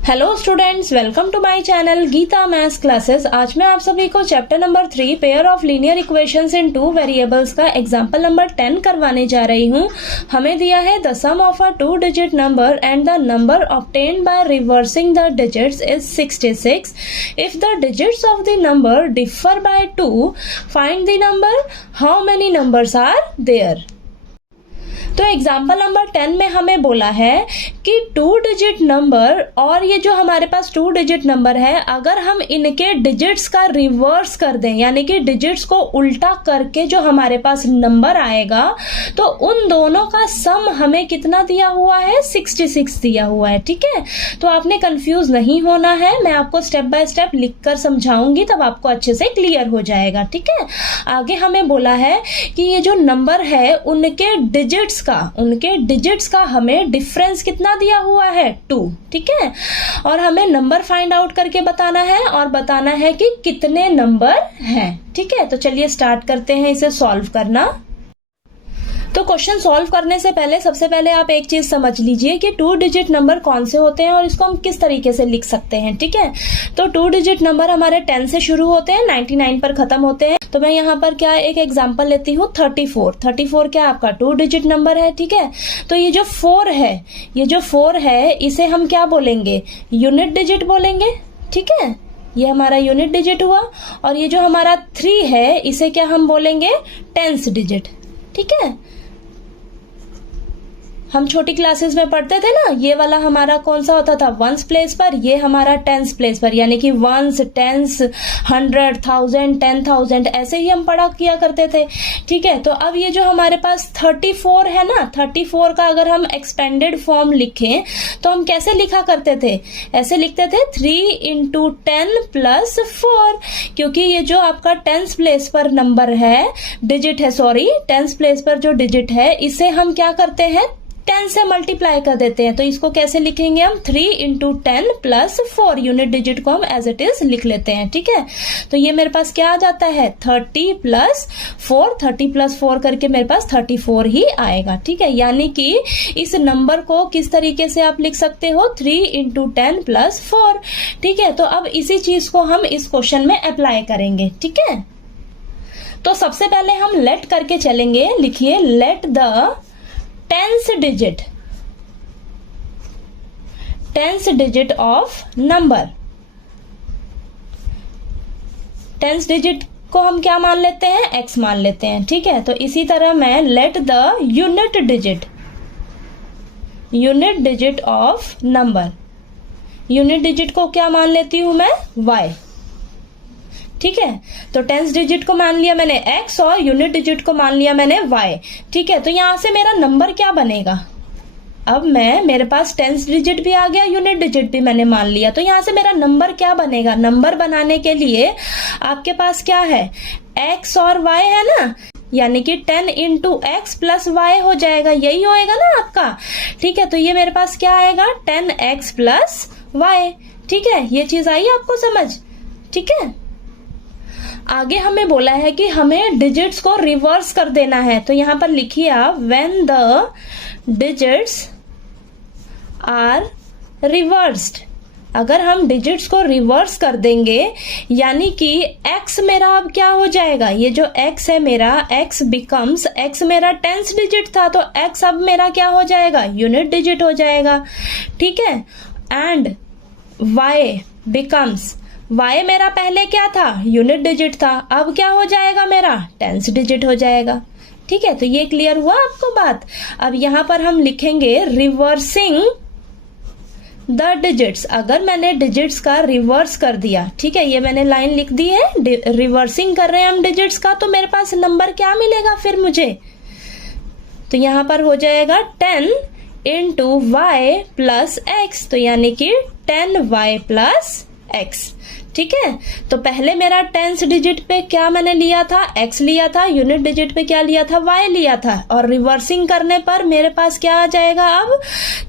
Hello students, welcome to my channel Geeta maths classes. आज मैं आप सभी को chapter number 3 pair of linear equations in 2 variables का एग्जांपल नंबर 10 करवाने जा रही हूँ। हमें दिया है the sum of a 2 digit number and the number obtained by reversing the digits is 66। If the digits of the number differ by 2, find the number. How many numbers are there. तो example number 10 में हमें बोला है कि 2 digit number और ये जो हमारे पास 2 डिजिट नंबर है, अगर हम इनके डिजिट्स का रिवर्स कर दें, यानी कि डिजिट्स को उल्टा करके जो हमारे पास नंबर आएगा, तो उन दोनों का सम हमें कितना दिया हुआ है, 66 दिया हुआ है। ठीक है, तो आपने कंफ्यूज नहीं होना है, मैं आपको स्टेप बाय स्टेप लिख कर समझाऊंगी, तब आपको अच्छे से क्लियर हो जाएगा। ठीक है, आगे हमें बोला है कि ये जो नंबर है उनके डिजिट्स का हमें डिफरेंस कितना दिया हुआ है, 2। ठीक है, और हमें नंबर फाइंड आउट करके बताना है और बताना है कि कितने नंबर हैं। ठीक है, तो चलिए स्टार्ट करते हैं इसे सॉल्व करना। तो क्वेश्चन सॉल्व करने से पहले सबसे पहले आप एक चीज समझ लीजिए कि 2 डिजिट नंबर कौन से होते हैं और इसको हम किस तरीके से लिख सकते हैं। ठीक है, तो 2 डिजिट नंबर हमारे 10 से शुरू होते हैं, 99 पर खत्म होते हैं। तो मैं यहाँ पर क्या एक एग्जांपल लेती हूँ, 34 क्या आपका 2 डिजिट नंबर है। ठीक है, तो ये जो 4 है इसे हम क्या बोलेंगे, यूनिट डिजिट बोलेंगे। ठीक है, ये हमारा यूनिट डिजिट हुआ। और ये जो हमारा 3 है इसे क्या हम बोलेंगे, टेंस डिजिट। ठीक है, हम छोटी क्लासेस में पढ़ते थे ना, ये वाला हमारा कौन सा होता था, वंस प्लेस पर, ये हमारा टेंस प्लेस पर, यानी कि वंस, टेंस, 100, 1000, 10,000 ऐसे ही हम पढ़ा किया करते थे। ठीक है, तो अब ये जो हमारे पास 34 है ना, 34 का अगर हम एक्सपेंडेड फॉर्म लिखें तो हम कैसे लिखा करते थे, ऐसे लिखते थे 3 × 10 + 4, क्योंकि ये जो आपका टेंस प्लेस पर नंबर है, डिजिट है, सॉरी टेंस प्लेस पर जो डिजिट है इसे हम क्या करते हैं, 10 से मल्टीप्लाई कर देते हैं। तो इसको कैसे लिखेंगे हम, 3 × 10 + 4, यूनिट डिजिट को हम एज इट इज लिख लेते हैं। ठीक है, तो ये मेरे पास क्या आ जाता है, 30 + 4, 30 + 4 करके मेरे पास 34 ही आएगा। ठीक है, यानी कि इस नंबर को किस तरीके से आप लिख सकते हो, 3 × 10 + 4। ठीक है, तो अब इसी चीज को हम इस क्वेश्चन में अप्लाई करेंगे। ठीक है, तो सबसे पहले हम लेट करके चलेंगे। लिखिए, let the tens digit of number. Tens digit को हम क्या मान लेते हैं, x मान लेते हैं। ठीक है, तो इसी तरह मैं let the unit digit of number, unit digit को क्या मान लेती हूं मैं, y। ठीक है, तो टेंस डिजिट को मान लिया मैंने x और यूनिट डिजिट को मान लिया मैंने y। ठीक है, तो यहां से मेरा नंबर क्या बनेगा, अब मेरे पास टेंस डिजिट भी आ गया, यूनिट डिजिट भी मैंने मान लिया, तो यहां से मेरा नंबर क्या बनेगा, नंबर बनाने के लिए आपके पास क्या है, x और y है ना, यानी कि 10 × x + y हो जाएगा, यही होएगा ना आपका। ठीक है, तो ये मेरे पास क्या आएगा, 10x + y। ठीक है, ये चीज आई आपको समझ। ठीक है, आगे हमें बोला है कि हमें डिजिट्स को रिवर्स कर देना है, तो यहां पर लिखिए आप, when the digits are reversed. अगर हम डिजिट्स को रिवर्स कर देंगे, यानी कि x मेरा अब क्या हो जाएगा, ये जो x है मेरा, x बिकम्स, x मेरा टेंस डिजिट था, तो x अब मेरा क्या हो जाएगा, यूनिट डिजिट हो जाएगा। ठीक है, एंड y बिकम्स, y मेरा पहले क्या था, यूनिट डिजिट था, अब क्या हो जाएगा मेरा, टेंस डिजिट हो जाएगा। ठीक है, तो ये क्लियर हुआ आपको बात। अब यहां पर हम लिखेंगे रिवर्सिंग द डिजिट्स। अगर मैंने डिजिट्स का रिवर्स कर दिया, ठीक है, ये मैंने लाइन लिख दी है, रिवर्सिंग कर रहे हैं हम डिजिट्स का, तो मेरे पास नंबर क्या मिलेगा फिर मुझे, तो यहां पर हो जाएगा 10 × y + x, तो यानी कि 10y + x। ठीक है, तो पहले मेरा टेंस डिजिट पे क्या मैंने लिया था, x लिया था, यूनिट डिजिट पे क्या लिया था, y लिया था, और रिवर्सिंग करने पर मेरे पास क्या आ जाएगा, अब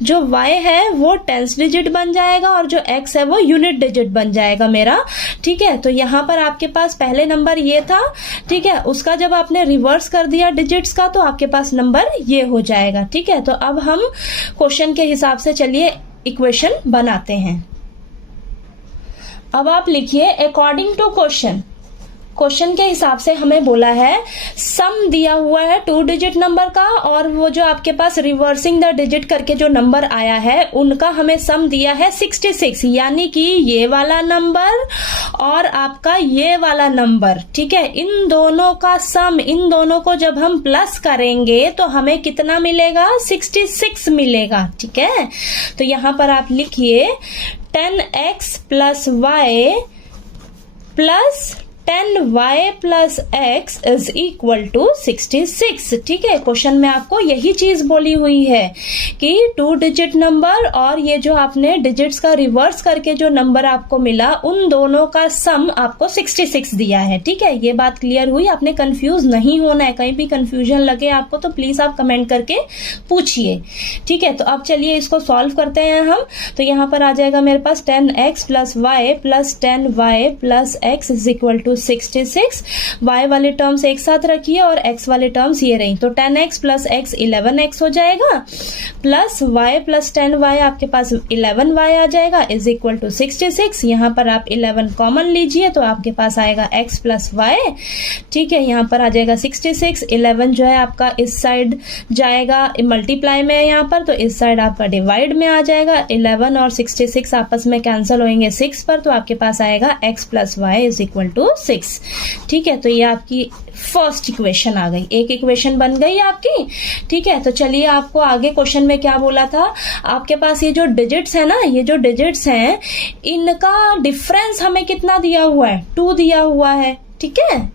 जो y है वो टेंस डिजिट बन जाएगा और जो x है वो यूनिट डिजिट बन जाएगा मेरा। ठीक है, तो यहाँ पर आपके पास पहले नंबर ये था, ठीक है, उसका जब आपने रिवर्स कर दिया डिजिट्स का तो आपके पास नंबर ये हो जाएगा। ठीक है, तो अब हम क्वेश्चन के हिसाब से चलिए इक्वेशन बनाते हैं। अब आप लिखिए अकॉर्डिंग टू क्वेश्चन, क्वेश्चन के हिसाब से हमें बोला है सम दिया हुआ है 2 डिजिट नंबर का, और वो जो आपके पास रिवर्सिंग द डिजिट करके जो नंबर आया है उनका हमें सम दिया है 66, यानी कि ये वाला नंबर और आपका ये वाला नंबर, ठीक है, इन दोनों का सम, इन दोनों को जब हम प्लस करेंगे तो हमें कितना मिलेगा, 66 मिलेगा, ठीक है। तो यहां पर आप लिखिए 10x plus Y plus 10y plus x is equal to 66, ठीक है। क्वेश्चन में आपको यही चीज बोली हुई है कि 2 डिजिट नंबर और ये जो आपने डिजिट्स का रिवर्स करके जो नंबर आपको मिला उन दोनों का सम आपको 66 दिया है, ठीक है। ये बात क्लियर हुई, आपने कंफ्यूज नहीं होना है, कहीं भी कंफ्यूजन लगे आपको तो प्लीज आप कमेंट करके पूछिए, ठीक है। तो अब चलिए इसको सॉल्व करते हैं हम। तो यहाँ पर आ जाएगा मेरे पास 10x plus Y plus 10y plus x is equal to 66। y वाले टर्म्स एक साथ रखिए और x वाले टर्म्स ये रही, तो 10x प्लस x 11x हो जाएगा, प्लस y प्लस 10y आपके पास 11y आ जाएगा इज इक्वल टू 66। यहाँ पर आप 11 कॉमन लीजिए तो आपके पास आएगा x प्लस y, ठीक है। यहाँ पर आ जाएगा 66, 11 जो है आपका इस साइड जाएगा मल्टीप्लाई में यहाँ पर, तो इस साइड आपका डिवाइड में आ जाएगा। 11 और 66 आपस में कैंसिल होंगे 6 पर, तो आपके पास आएगा x plus Y is equal to 6, ठीक है। तो ये आपकी फर्स्ट इक्वेशन आ गई, एक इक्वेशन बन गई आपकी, ठीक है। तो चलिए आपको आगे क्वेश्चन में क्या बोला था, आपके पास ये जो डिजिट्स है ना, ये जो डिजिट्स हैं इनका डिफरेंस हमें कितना दिया हुआ है, 2 दिया हुआ है, ठीक है।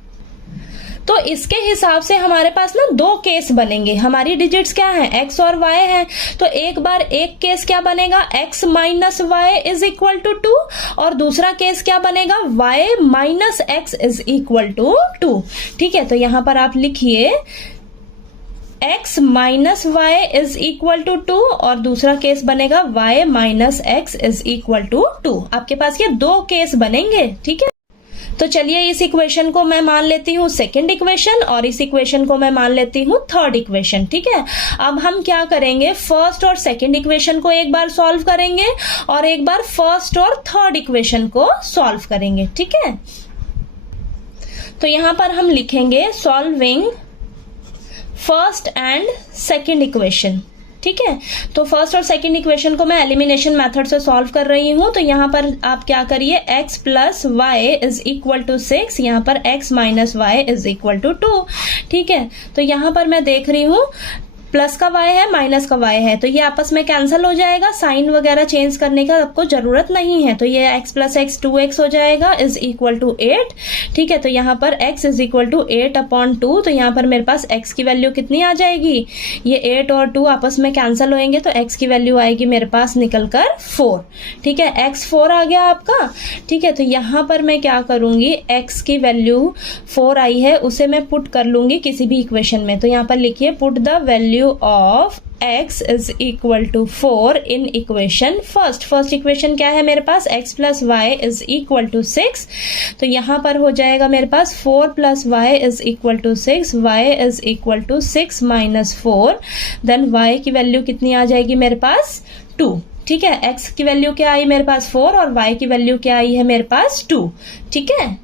तो इसके हिसाब से हमारे पास ना 2 केस बनेंगे, हमारी डिजिट्स क्या है, x और y है। तो एक बार एक केस क्या बनेगा, x minus Y is equal to 2, और दूसरा केस क्या बनेगा, y minus x is equal to 2, ठीक है। तो यहां पर आप लिखिए x minus Y is equal to 2 और दूसरा केस बनेगा y minus x is equal to 2। आपके पास ये 2 केस बनेंगे, ठीक है। तो चलिए इस इक्वेशन को मैं मान लेती हूँ सेकंड इक्वेशन और इस इक्वेशन को मैं मान लेती हूँ थर्ड इक्वेशन, ठीक है। अब हम क्या करेंगे, फर्स्ट और सेकंड इक्वेशन को एक बार सॉल्व करेंगे और एक बार फर्स्ट और थर्ड इक्वेशन को सॉल्व करेंगे, ठीक है। तो यहां पर हम लिखेंगे solving first and second equation, ठीक है। तो फर्स्ट और सेकंड इक्वेशन को मैं एलिमिनेशन मेथड से सॉल्व कर रही हूं। तो यहां पर आप क्या करिए, x plus Y is equal to 6, यहां पर x minus Y is equal to 2, ठीक है। तो यहां पर मैं देख रही हूं प्लस का y है माइनस का y है, तो ये आपस में कैंसिल हो जाएगा, साइन वगैरह चेंज करने का आपको जरूरत नहीं है। तो ये x प्लस एक्स 2x हो जाएगा इज इक्वल टू 8, ठीक है। तो यहाँ पर x इज इक्वल टू 8/2, तो यहाँ पर मेरे पास x की वैल्यू कितनी आ जाएगी, ये 8 और 2 आपस में कैंसिल होंगे तो x की वैल्यू आएगी मेरे पास निकल कर 4, ठीक है। x 4 आ गया आपका, ठीक है। तो यहाँ पर मैं क्या करूंगी, x की वैल्यू 4 आई है उसे मैं पुट कर लूंगी किसी भी इक्वेशन में। तो यहाँ पर लिखिए put the value of x is equal to 4 in equation first. First equation क्या है मेरे पास, x plus Y is equal to 6, तो यहां पर हो जाएगा मेरे पास 4 plus Y is equal to 6, y is equal to 6 minus 4, then y की वैल्यू कितनी आ जाएगी मेरे पास 2, ठीक है। x की वैल्यू क्या आई मेरे पास 4 और y की वैल्यू क्या आई है मेरे पास 2, ठीक है।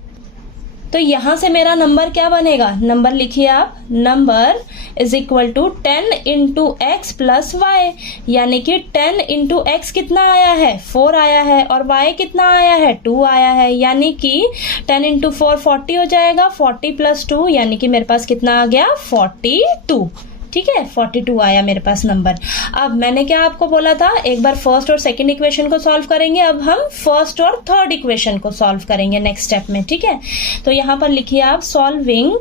तो यहां से मेरा नंबर क्या बनेगा, नंबर लिखिए आप, number is equal to 10 into X plus Y, यानी कि 10 इंटू एक्स कितना आया है 4 आया है और y कितना आया है 2 आया है, यानी कि 10 इंटू 4 40 हो जाएगा, 40 प्लस 2 यानी कि मेरे पास कितना आ गया 42, ठीक है। 42 आया मेरे पास नंबर। अब मैंने क्या आपको बोला था, एक बार फर्स्ट और सेकंड इक्वेशन को सॉल्व करेंगे, अब हम फर्स्ट और थर्ड इक्वेशन को सॉल्व करेंगे नेक्स्ट स्टेप में, ठीक है। तो यहां पर लिखिए आप solving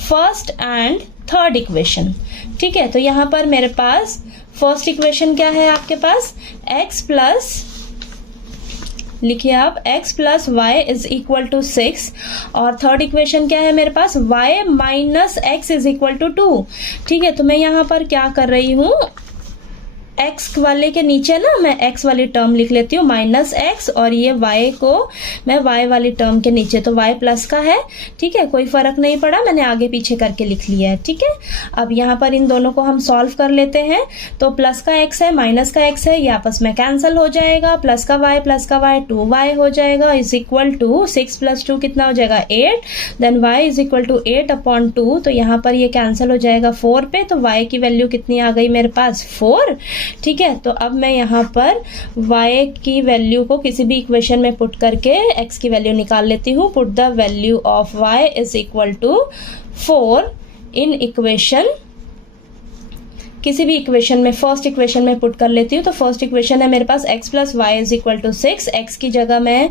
first and third equation, ठीक है। तो यहां पर मेरे पास फर्स्ट इक्वेशन क्या है आपके पास, x प्लस, लिखिए आप x plus Y is equal to 6, और थर्ड इक्वेशन क्या है मेरे पास, y minus X is equal to 2, ठीक है। तो मैं यहां पर क्या कर रही हूं, x वाले के नीचे ना मैं x वाली टर्म लिख लेती हूँ -x, और ये y को मैं y वाली टर्म के नीचे, तो y प्लस का है, ठीक है, कोई फर्क नहीं पड़ा, मैंने आगे पीछे करके लिख लिया है, ठीक है। अब यहाँ पर इन दोनों को हम सॉल्व कर लेते हैं। तो प्लस का x है माइनस का x है, ये आपस में कैंसिल हो जाएगा, प्लस का y 2y हो जाएगा, इज इक्वल टू 6 + 2 कितना हो जाएगा 8, then y is equal to 8/2, तो यहाँ पर ये कैंसिल हो जाएगा 4 पे, तो y की वैल्यू कितनी आ गई मेरे पास 4, ठीक है। तो अब मैं यहाँ पर y की वैल्यू को किसी भी इक्वेशन में पुट करके x की वैल्यू निकाल लेती हूँ। Put the value of y is equal to 4 in equation, किसी भी इक्वेशन में, फर्स्ट इक्वेशन में पुट कर लेती हूँ। तो फर्स्ट इक्वेशन है मेरे पास x + y is equal to 6, x की जगह मैं,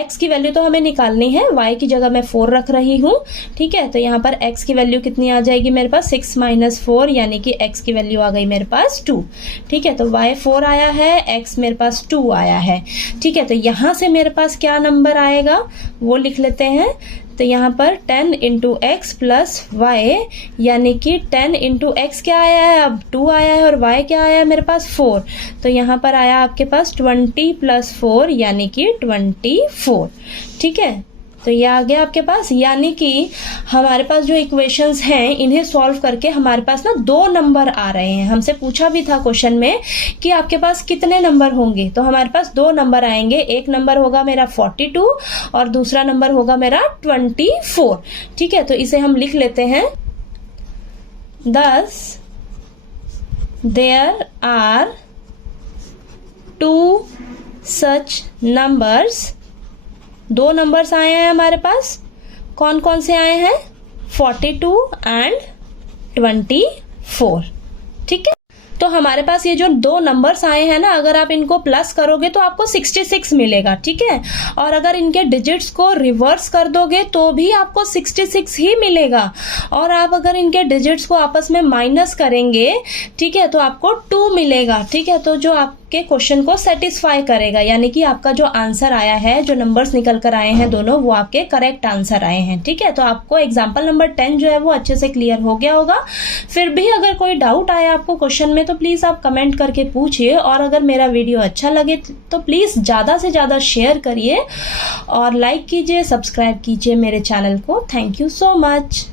x की वैल्यू तो हमें निकालनी है, y की जगह मैं 4 रख रही हूँ, ठीक है। तो यहाँ पर x की वैल्यू कितनी आ जाएगी मेरे पास 6 - 4, यानी कि x की वैल्यू आ गई मेरे पास 2, ठीक है। तो y 4 आया है, x मेरे पास 2 आया है, ठीक है। तो यहाँ से मेरे पास क्या नंबर आएगा वो लिख लेते हैं। तो यहाँ पर 10 × x + y, यानी कि 10 × x क्या आया है, अब 2 आया है, और y क्या आया है मेरे पास 4, तो यहाँ पर आया आपके पास 20 + 4 यानी कि 24, ठीक है। तो ये आ गया आपके पास, यानी कि हमारे पास जो इक्वेशंस हैं इन्हें सॉल्व करके हमारे पास ना 2 नंबर आ रहे हैं। हमसे पूछा भी था क्वेश्चन में कि आपके पास कितने नंबर होंगे, तो हमारे पास 2 नंबर आएंगे, एक नंबर होगा मेरा 42 और दूसरा नंबर होगा मेरा 24, ठीक है। तो इसे हम लिख लेते हैं, thus there are 2 such numbers, 2 numbers आए हैं हमारे पास, कौन कौन से आए हैं 42 एंड 24, ठीक है। तो हमारे पास ये जो 2 नंबर्स आए हैं ना, अगर आप इनको प्लस करोगे तो आपको 66 मिलेगा, ठीक है। और अगर इनके डिजिट्स को रिवर्स कर दोगे तो भी आपको 66 ही मिलेगा, और आप अगर इनके डिजिट्स को आपस में माइनस करेंगे, ठीक है, तो आपको 2 मिलेगा, ठीक है। तो जो आपके क्वेश्चन को सेटिस्फाई करेगा, यानी कि आपका जो आंसर आया है, जो नंबर्स निकल कर आए हैं दोनों, वो आपके करेक्ट आंसर आए हैं, ठीक है। तो आपको एग्जाम्पल नंबर 10 जो है वो अच्छे से क्लियर हो गया होगा। फिर भी अगर कोई डाउट आया आपको क्वेश्चन में तो प्लीज आप कमेंट करके पूछिए, और अगर मेरा वीडियो अच्छा लगे तो प्लीज ज्यादा से ज्यादा शेयर करिए और लाइक कीजिए, सब्सक्राइब कीजिए मेरे चैनल को। Thank you so much.